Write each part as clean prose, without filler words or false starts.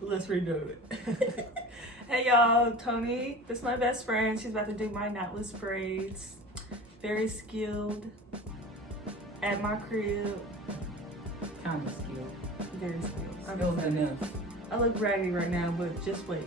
Let's redo it. Hey y'all, Toni, this is my best friend. She's about to do my knotless braids. Very skilled at my crib. Kind of skilled. Very skilled. Skilled enough. I look raggedy right now, but just wait.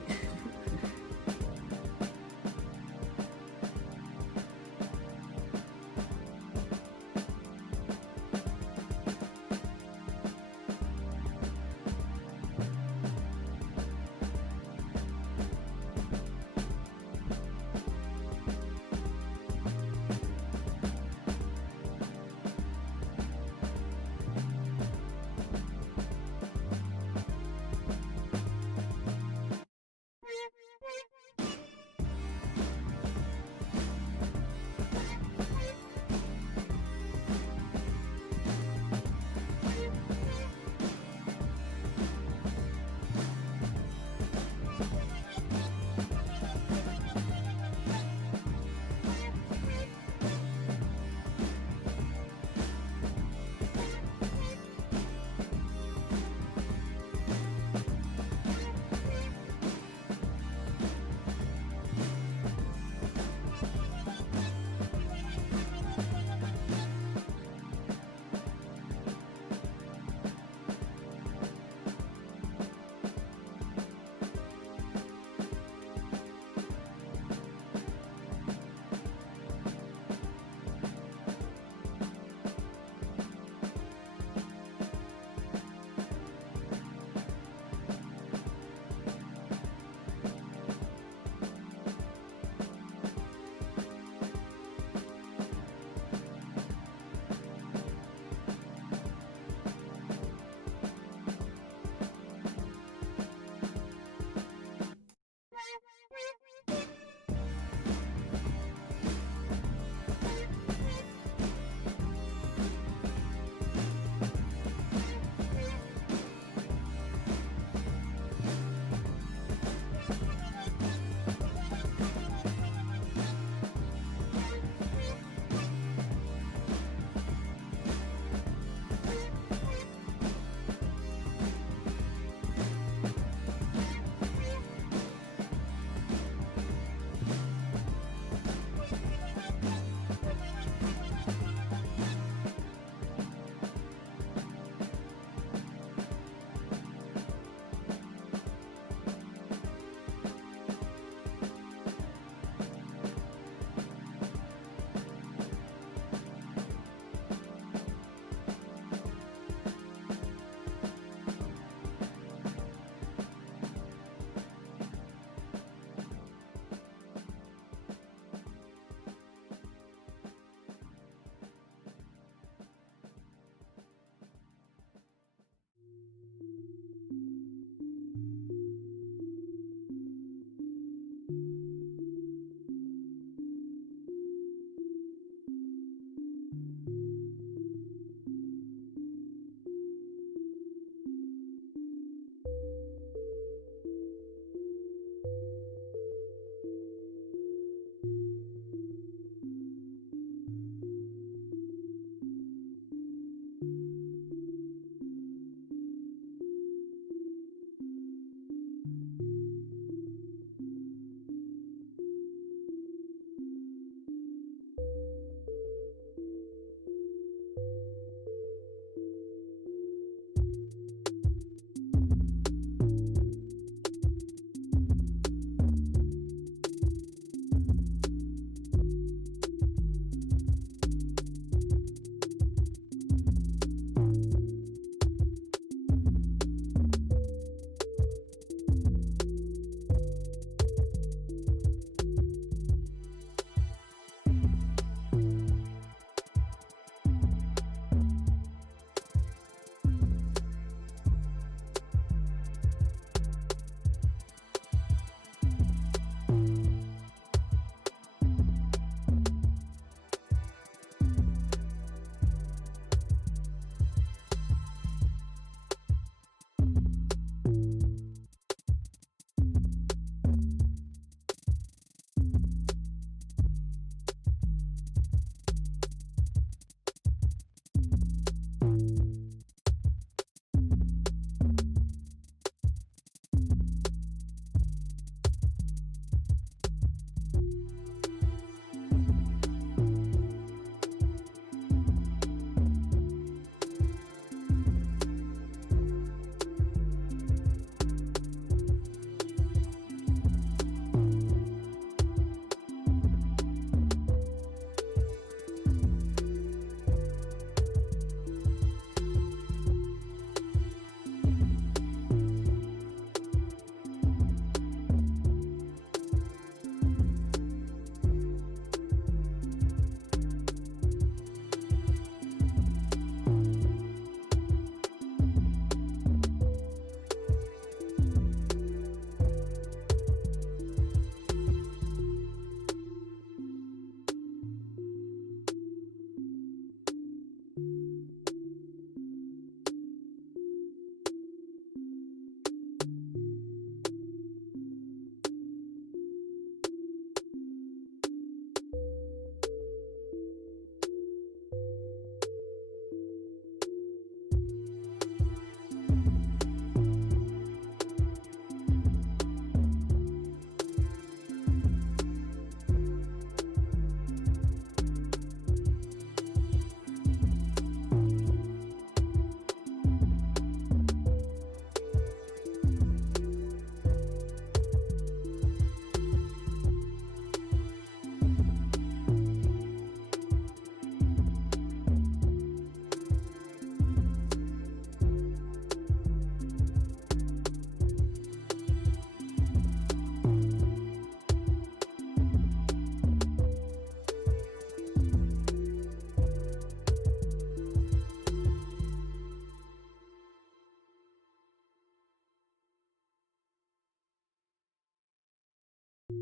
As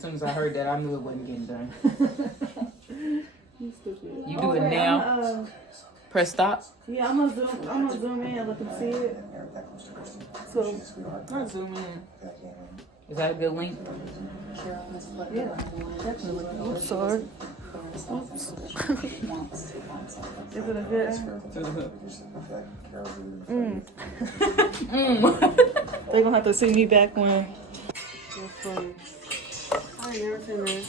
soon as I heard that, I knew it wasn't getting done. You stupid. You do it now. Press stop. Yeah, I'm gonna zoom in, look and see it. So, I'll zoom in. Is that a good link? Yeah, definitely. Oops, sorry. Oops. Is it a good? They're gonna have to see me back when. That's funny. I ain't never seen that.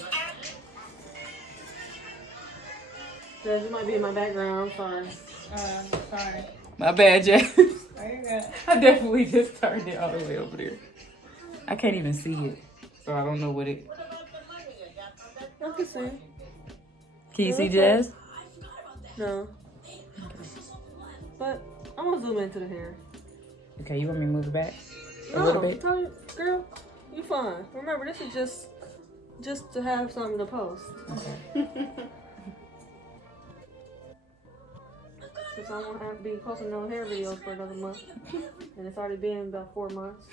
Jazz, you might be in my background. I'm sorry. Sorry. My bad, Jess. I definitely just turned it all the way over there. I can't even see it, so I don't know what it. I can see. Can you see Jess? No. But I'm gonna zoom into the hair. Okay, you want me to move it back a No, little bit? girl, you fine. Remember, this is just to have something to post. Okay. Because I won't have to be posting no hair videos for another month. And it's already been about 4 months.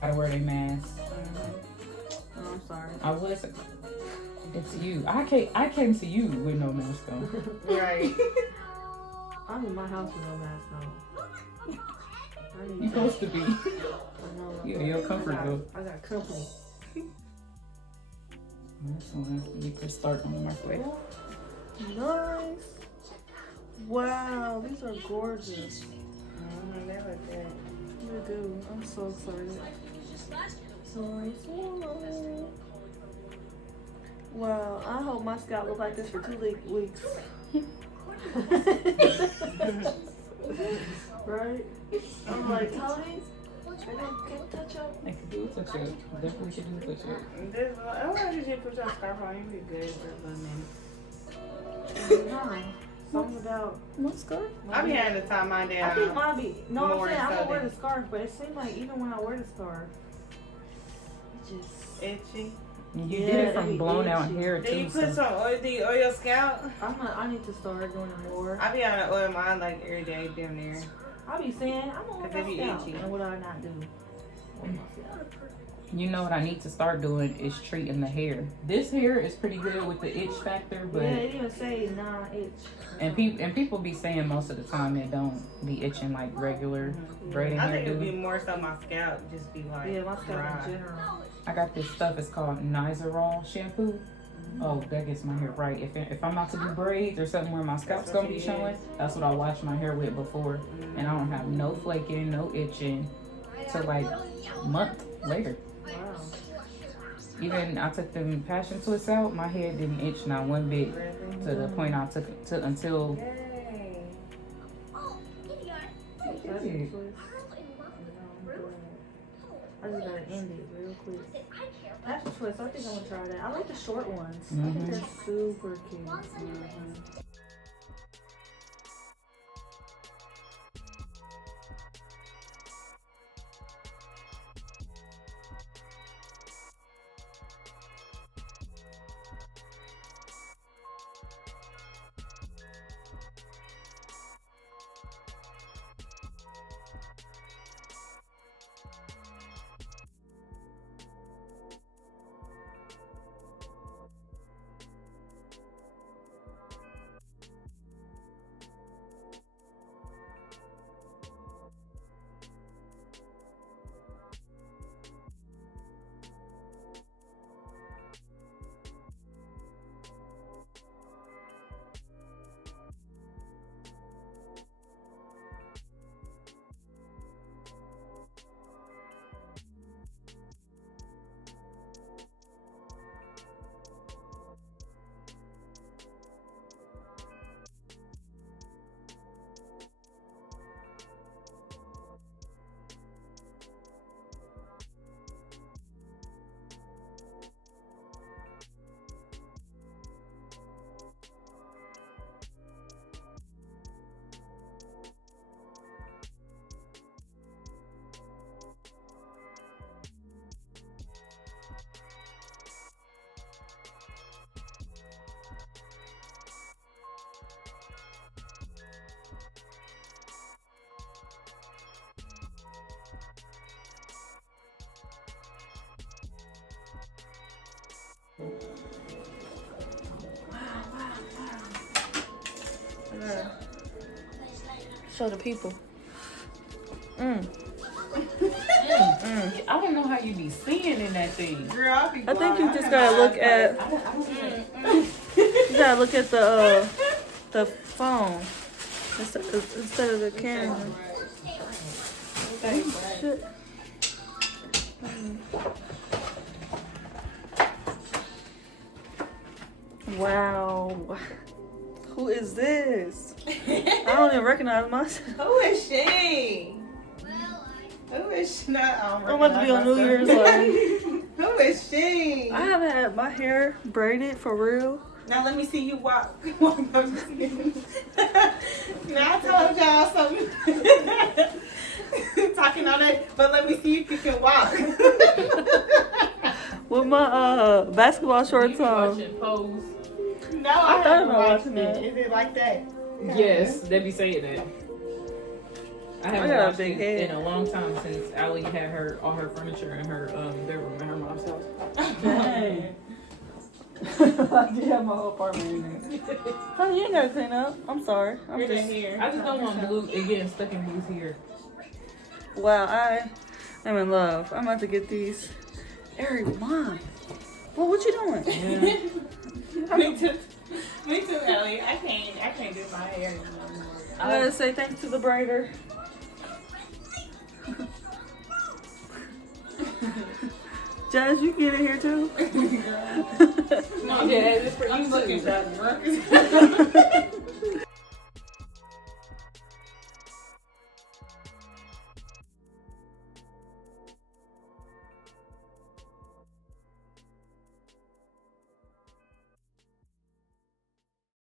Gotta wear a mask. Oh, I'm sorry. I wasn't. It's you. I came to you with no mask on. Right. I'm in my house with no mask on. You're supposed to be. I know. Yeah, your comfort zone. I got company. That's one. Let me press start on the microwave. Nice. Wow, these are gorgeous. They look good. They do. I'm so excited. Wow, I hope my scalp look like this for 2 weeks. Right? I'm like, Toni, can touch up? I could do a touch up. Definitely could do a touch up. Why did you put your scarf on? You'd be good for a little minute. No. Something about What scarf? I be having to tie mine down. I think mine be. No, I'm more saying I'm so gonna wear than- the scarf, but it seems like even when I wear the scarf, it just. Itchy. You Yeah, did it they from be blown out itchy. hair Do you too. put some oil? Do you oil your scalp? I need to start doing it more. I be on the oil mine like every day down there. I be saying I'm gonna Cause they wear be my scalp, itchy. and what do I not do? With my scalp. You know what I need to start doing is treating the hair. This hair is pretty good with the itch factor, but Yeah, it even say non-itch. and people be saying most of the time it don't be itching like regular braiding I hair think it'd be do. more so my scalp just be like Yeah, my scalp dry. in general. I got this stuff. It's called Nizoral shampoo. Oh, that gets my hair right. If I'm about to do braids or something where my scalp's gonna be showing, that's what I wash my hair with before, and I don't have no flaking, no itching till like a month later. Wow. Even I took them passion twists out, my head didn't itch not one bit to the point I took it to until. Yay. That's a twist. I just gotta end it real quick. Passion twist. I think I'm gonna try that. I like the short ones. I think they're super cute. Show the people. I don't know how you be seeing in that thing. Girl, I be I think blind. you just gotta look at. You gotta look at the phone instead of the camera. Shit. Wow. Who is this? I don't even recognize myself. Who is she? Who is she? I'm about to be on New Year's Eve. Who is she? I haven't had my hair braided for real. Now let me see you walk. Now I told y'all something. Talking on it, but let me see if you can walk. With my basketball shorts on. Pose. No, I thought haven't about watched watching it. that. Is it like that? Yes, they be saying that. I haven't got a watched big it head. in a long time since Allie had all her furniture in her bedroom in her mom's house. Dang. Like you have my whole apartment in there. Honey, you ain't gotta clean up. I'm sorry. I'm Bring it just. here. I just don't want blue getting stuck in blue's hair. Wow, I am in love. I'm about to get these every month. Well, what you doing? Me too. Me too, Allie. I can't do my hair anymore. I gotta say thanks to the braider. Jazz, you get in here too? No, yeah, this for you. I'm looking for